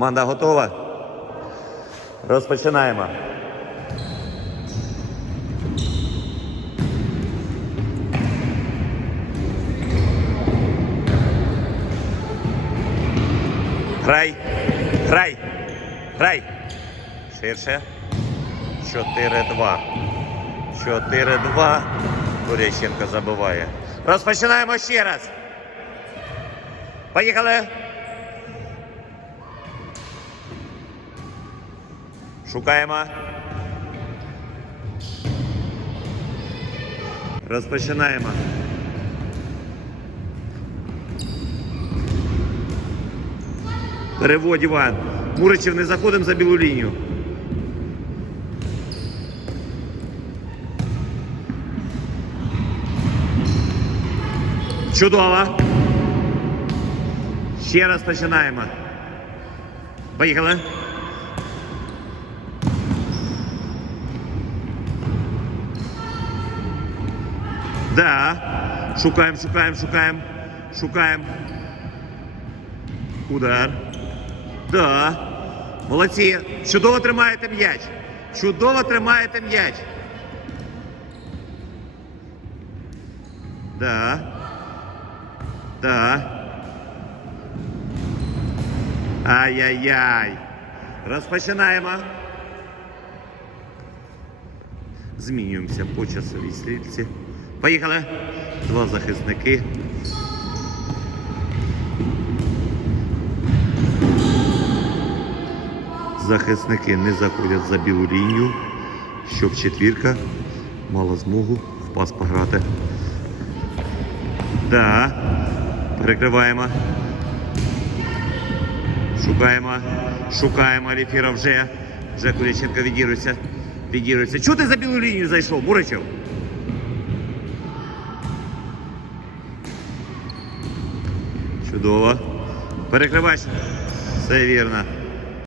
Команда готова? Розпочинаємо. Грай, грай, грай. Ширше. 4-2. 4-2. Туряченко забиває. Розпочинаємо ще раз. Поїхали. Шукаємо. Розпочинаємо. Переводь Іван. Муричів не заходимо за білу лінію. Чудово. Ще раз починаємо. Поїхали. Да. Шукаємо, шукаємо, шукаємо. Шукаємо. Удар. Да. Молодці. Чудово тримаєте м'яч. Чудово тримаєте м'яч. Да. Да. Ай-яй-яй. Розпочинаємо. Змінюємося по часовій стрільці. Поїхали. Два захисники. Захисники не заходять за білу лінію, щоб четвірка мала змогу в пас пограти. Да. Перекриваємо. Шукаємо. Шукаємо Аліфіра вже. Вже Куліченко відірується. Відірується. Чого ти за білу лінію зайшов, Буричев? Чудово. Перекривач. Все вірно.